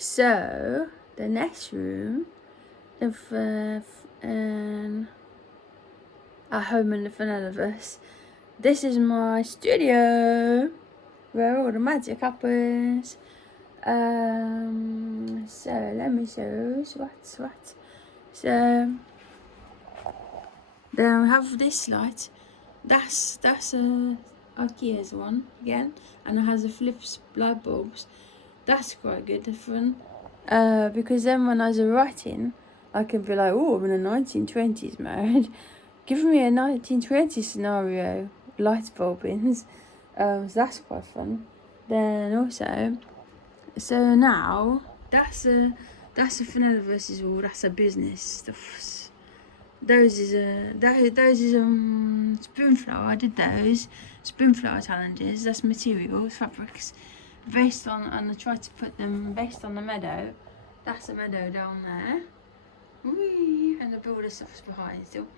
So the next room, at home in the Fenellaverse, this is my studio where all the magic happens. So let me show what. So then we have this light. That's IKEA's one again, and it has a flips light bulbs. That's quite good, fun. Because then when I was writing, I could be like, oh, I'm in the 1920s mode. Give me a 1920s scenario, light bulbings. So that's quite fun. Then also, so now that's a Fenellaverse wall. That's a business stuff. Those is spoonflower. I did those spoonflower challenges. That's materials, fabrics, based on, and I tried to put them based on the meadow. That's a meadow down there. Whee! And the builder stuff's behind still.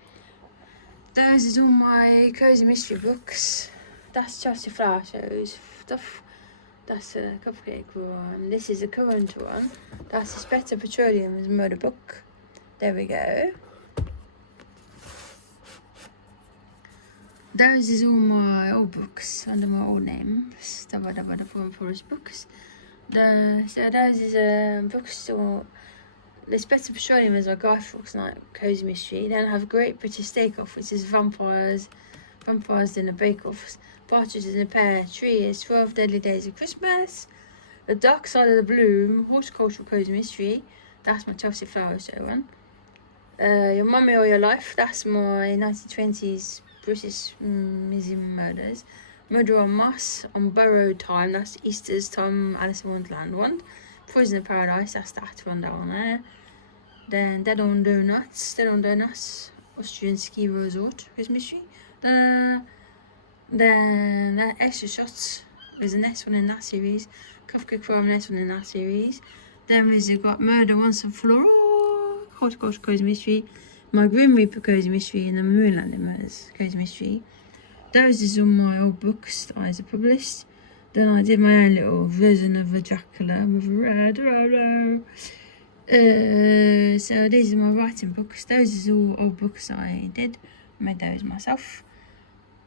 Those is all my cozy mystery books. That's Chelsea Flower Shows stuff. That's a cupcake one. This is a current one. That's Spectre Petroleum's murder book. There we go. Those is all my old books under my old names. The Foreign Forest books. So those is bookstore. The Spectre Petroleum is our Guy Fawkes Night Cozy Mystery. Then I have Great British Steak Off, which is vampires in a bake off, partridges in a pear tree is 12 Deadly Days of Christmas. The Dark Side of the Bloom, Horticultural Cozy Mystery. That's my Chelsea Flower Show one. Your Mummy or Your Life. That's my 1920s British Museum Murders. Murder on Mass on Borrowed Time. That's Easter's Time, Alice in Wonderland one. Poison in Paradise. That's that one down there. Then Dead on Donuts, Austrian Ski Resort Cozy Mystery. Then Extra Shots. There's a next one in that series. Kafka Crime, next one in that series. Then we've got Murder Once and For All, Horticultural Cozy Mystery, my Grim Reaper Cozy Mystery, and the Moonlanding Murders Cozy Mystery. Those is all my old books that I published. Then I did my own little version of a Dracula with a red rolo. So these are my writing books. Those is all old books that I did. Made those myself.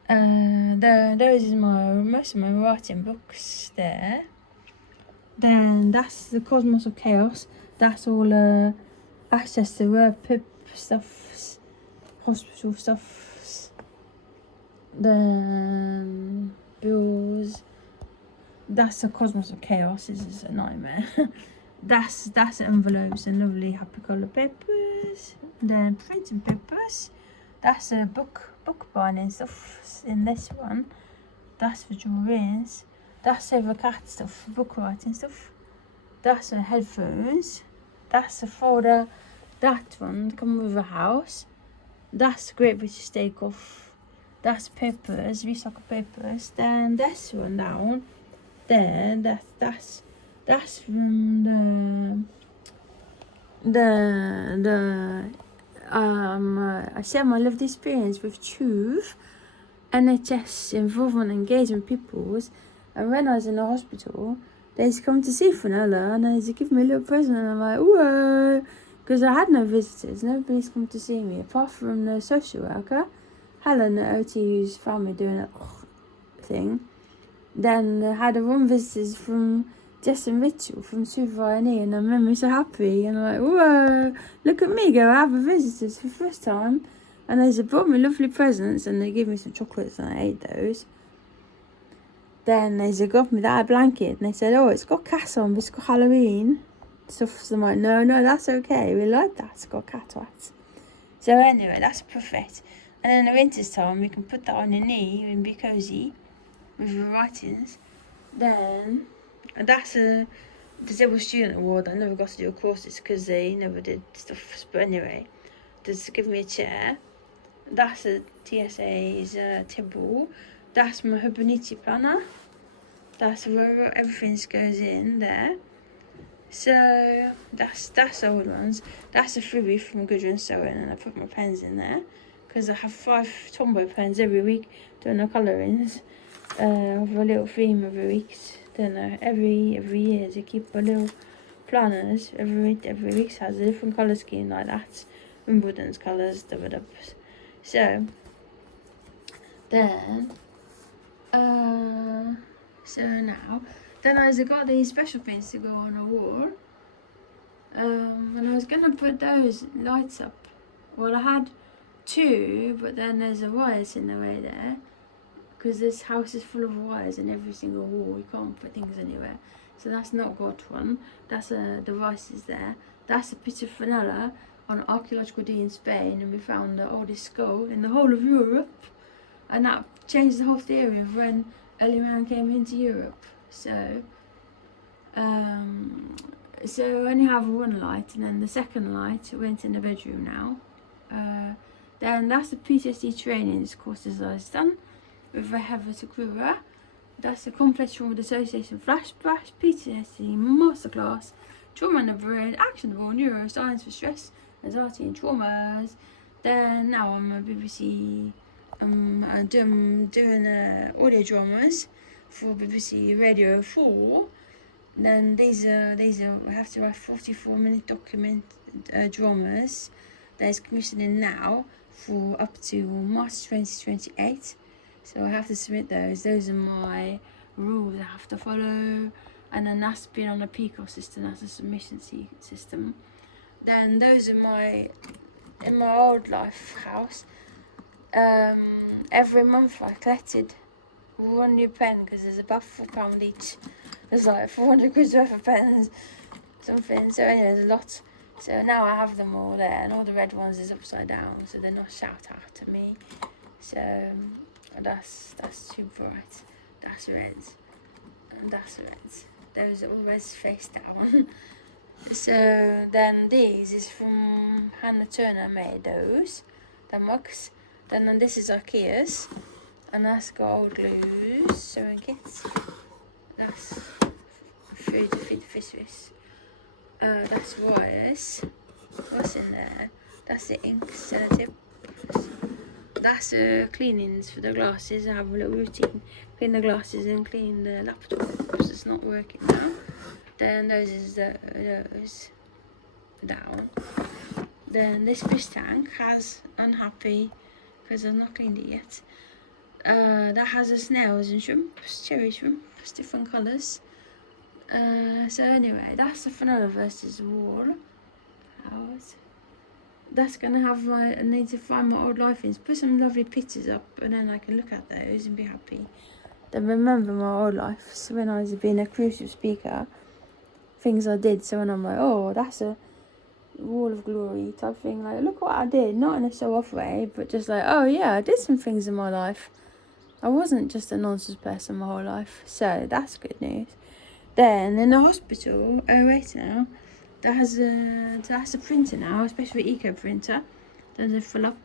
Those is most of my writing books there. Then that's the Cosmos of Chaos. That's all access to pip stuff, hospital stuff. Then bills. That's the Cosmos of Chaos. This is a nightmare. that's envelopes and lovely happy colour papers. Then printing papers. That's a book binding stuff in this one. That's for drawings. That's over cat stuff for book writing stuff. That's a headphones. That's a folder. That one come with a house. That's Great British Steak Off. That's papers, recycled papers. Then this one down there. That's from I share my lived experience with Truth, NHS involvement and engagement peoples, and when I was in the hospital, they used to come to see Fenella and they used to give me a little present, and I'm like, whoa, because I had no visitors, nobody's come to see me apart from the social worker, Helen at OTU's found me doing that thing. Then I had one visitors from Jess and Rachel from Super and I made me so happy, and I'm like, whoa, look at me go, I have a visitors for the first time. And they brought me lovely presents and they gave me some chocolates and I ate those. Then they got me that blanket and they said, oh, it's got cats on, but it's got Halloween stuff. So I'm like, no, that's okay, we like that, it's got cat rats. So anyway, that's perfect. And in the winter's time, you can put that on your knee and be cozy with your writings. Then that's the Disabled Student Award. I never got to do courses because they never did stuff. But anyway, just give me a chair. That's a TSA's Tibble. That's my Hibonite planner. That's where everything goes in there. So that's old ones. That's a freebie from Goodrun Sewing, and I put my pens in there because I have 5 Tombow pens every week doing the colourings. With a little theme every week. Then every year to keep a little planners every week has a different colour scheme like that. Wimbledon's colours, So then so now then I got these special pins to go on a wall. And I was gonna put those lights up. Well, I had two, but then there's a wires in the way there, because this house is full of wires in every single wall. You can't put things anywhere. So that's not got one. That's a devices there. That's a picture of Fenella on an archaeological dig in Spain, and we found the oldest skull in the whole of Europe, and that changed the whole theory of when early man came into Europe. So so I only have one light, and then the second light went in the bedroom now. Then that's the PTSD training courses I was done with Heather Takura. That's the complex trauma dissociation flashback, PTSD masterclass, trauma in the brain, actionable neuroscience for stress, anxiety and traumas. Then now I'm a BBC, doing audio dramas for BBC Radio 4. Then these are I have to write 44-minute document dramas that is commissioning now for up to March 2028. So I have to submit those. Those are my rules I have to follow. And then that's been on the PICO system, that's a submission system. Then those are in my old life house. Every month I collected one new pen, because there's about £4 each. There's like 400 quid worth of pens, something. So anyway, there's a lot. So now I have them all there, and all the red ones is upside down, so they're not shout out at me. So that's too bright. That's red, and that's red. Those are all reds face down. So then these is from Hannah Turner made those, the mugs. Then this is Ikea's, and that's got old glues, sewing kits. That's food to feed the fishes. That's wires. What's in there? That's the ink tips. That's cleanings for the glasses. I have a little routine. Clean the glasses and clean the laptop because it's not working now. Then those is those down. Then this fish tank has unhappy because I've not cleaned it yet. That has the snails and shrimps, cherry shrimps, different colours. So anyway, that's the Fenellaverse wall house. That's gonna have I need to find my old life ins, put some lovely pictures up, and then I can look at those and be happy. Then remember my old life. So when I was being a crucial speaker, things I did. So when I'm like, oh, that's a wall of glory type thing, like, look what I did, not in a show-off way, but just like, oh yeah, I did some things in my life. I wasn't just a nonsense person my whole life. So that's good news. Then in the hospital, right now, that's a printer now, a special eco printer. There's a fill up.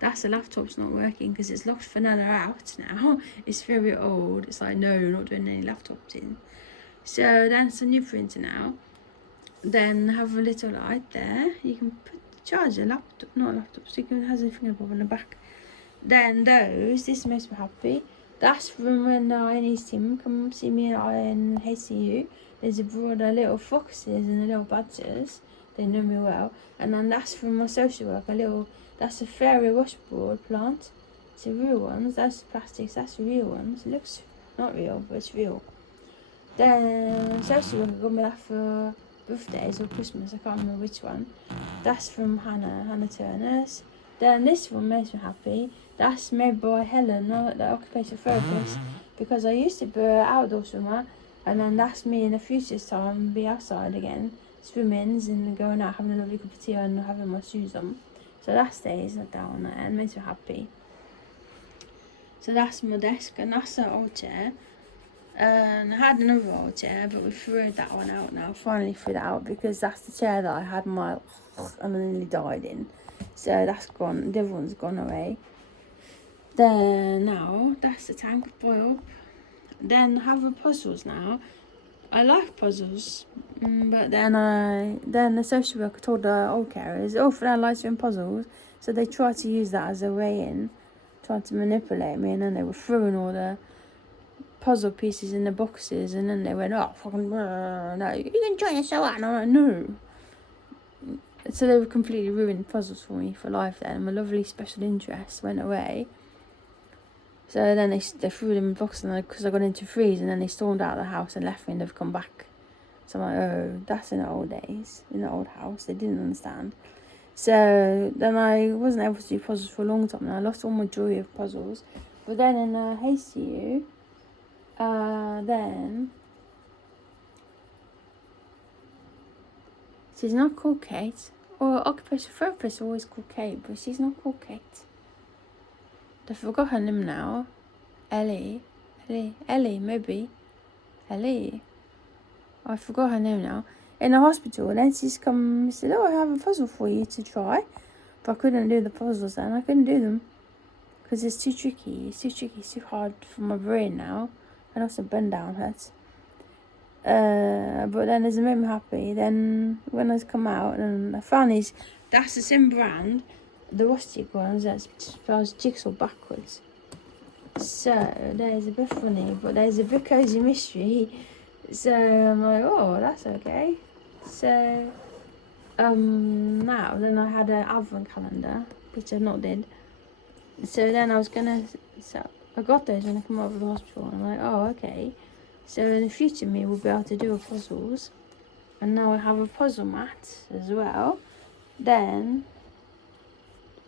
That's the laptop's not working because it's locked Fenella out now. It's very old. It's like, no, not doing any laptops in. So that's a new printer now. Then have a little light there. You can charge a laptop, not a laptop, so you can have a finger bob on the back. Then this makes me happy. That's from when Irene's team come see me in HCU. There's a broader little foxes and the little badgers. They know me well. And then that's from my social work, that's a fairy washboard plant. It's a real one. That's plastics, that's real ones. It looks not real, but it's real. Then social worker got me that for birthdays or Christmas, I can't remember which one. That's from Hannah Turner's. Then this one makes me happy. That's made by Helen, the occupational therapist, because I used to be an outdoor swimmer, and then that's me in the future's time, be outside again, swimming and going out, having a lovely cup of tea and having my shoes on. So that stays down there and makes me happy. So that's my desk, and that's an old chair. And I had another old chair, but we threw that one out now. Finally threw that out because that's the chair that I had and I nearly died in. So that's gone. The other one's gone away. Then now that's the tank boil. Then have the puzzles now. I like puzzles, but then the social worker told the old carers, oh, for their lives in puzzles. So they tried to use that as a way in, tried to manipulate me, and then they were throwing all the puzzle pieces in the boxes, and then they went, oh, fucking, no, you can join us out. And I'm like, no. So they were completely ruined puzzles for me for life then. My lovely special interest went away. So then they threw them in the box, and because I got into freeze, and then they stormed out of the house and left me, and they've come back. So I'm like, oh, that's in the old days, in the old house. They didn't understand. So then I wasn't able to do puzzles for a long time, and I lost all my joy of puzzles. But then in Haste to You, then she's not called Kate, or occupational therapist always called Kate, but she's not called Kate. I forgot her name now. Ellie, maybe. Ellie. I forgot her name now. In the hospital, and then she's come and said, oh, I have a puzzle for you to try. But I couldn't do the puzzles then. I couldn't do them. Because it's too tricky. It's too hard for my brain now. And also bend down hurts. But then as it made me happy, then when I come out, and I found these, that's the same brand, the rustic ones, that spells jigsaw backwards. So there's a bit funny, but there's a bit cozy mystery. So I'm like, oh, that's okay. So now then I had an advent calendar, which I not did. So then I was gonna, so I got those when I come out of the hospital, and I'm like, oh, okay. So in the future, me will be able to do puzzles, and now I have a puzzle mat as well. Then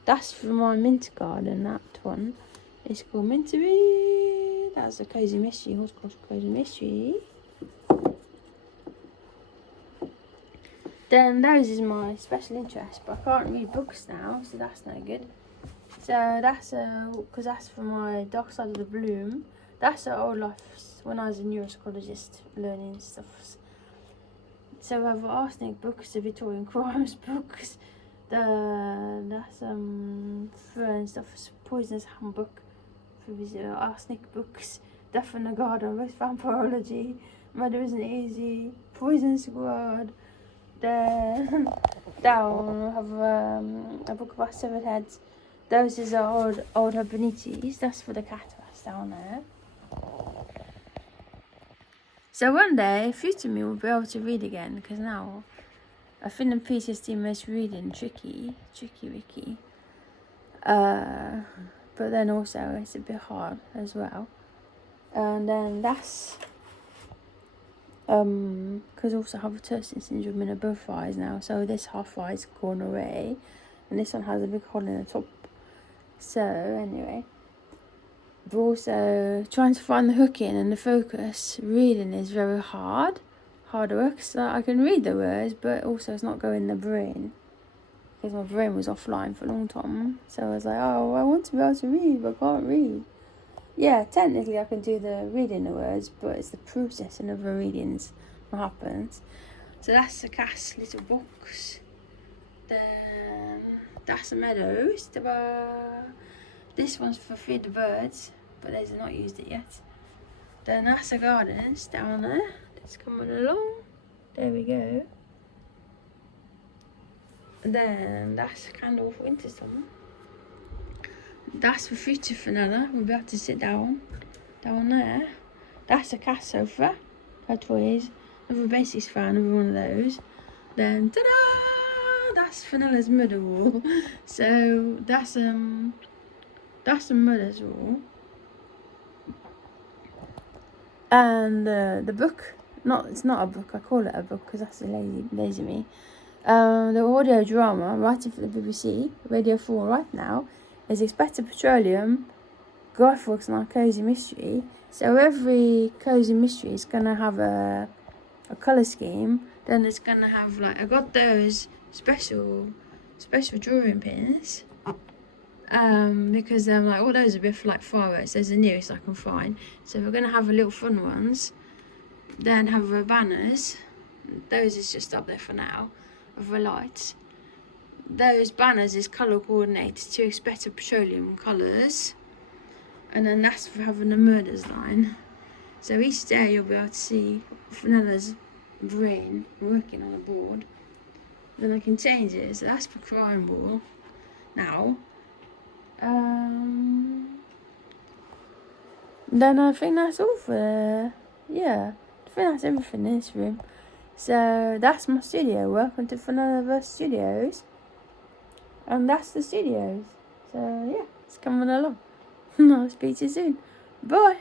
that's for my mint garden. That one is called Mintery. That's a cozy mystery, horticulture cozy mystery. Then those is my special interest, but I can't read books now, so that's no good. So that's because that's for my Dark Side of the Bloom. That's the old life when I was a neuropsychologist learning stuff. So I have arsenic books, the Victorian crimes books, that's and stuff, poisonous handbook for these arsenic books, Death in the Garden with vampirology, Murder Isn't Easy, Poison Squad. Then down I have a book about severed heads. Those is old Habanites. That's for the cat that's down there. So one day, future me will be able to read again, because now I think the PTSD makes reading tricky, Ricky. But then also it's a bit hard as well. And then that's because also I have a Tursen syndrome in both eyes now, so this half eye's gone away, and this one has a big hole in the top. So anyway, but also trying to find the hook in and the focus. Reading is very hard work. So I can read the words, but also it's not going in the brain, because my brain was offline for a long time. So I was like, oh, I want to be able to read, but I can't read. Yeah, technically I can do the reading the words, but it's the processing of the readings that happens. So that's the cat's little box. Then that's the meadows. This one's for feed the birds, but they've not used it yet. Then that's the gardens down there. It's coming along. There we go. Then that's the candle for winter summer. That's for future Fenella. We'll be able to sit down there. That's a cat sofa. Her toys. Another basics fan, another one of those. Then ta-da! That's Fenella's mother wall. So that's the mother's wall. And the book. It's not a book. I call it a book because that's a lazy me. The audio drama I'm writing for the BBC, Radio 4 right now, is Expected Petroleum, Guy Fawkes and Our Cozy Mystery. So every cozy mystery is going to have a colour scheme. Then it's going to have, like, I got those special drawing pins. Because like all those are a bit for, like, fireworks. Those are the nearest I can find. So we're going to have a little fun ones. Then have banners. Those is just up there for now. Of the lights. Those banners is colour coordinated to Expected Petroleum colours. And then that's for having the murders line. So each day you'll be able to see Fenella's brain working on a board. Then I can change it. So that's for crime wall. Then I think that's all for, yeah, I think that's everything in this room. So that's my studio. Welcome to Fenellaverse Studios. And that's the studios. So yeah, it's coming along. I'll speak to you soon. Bye.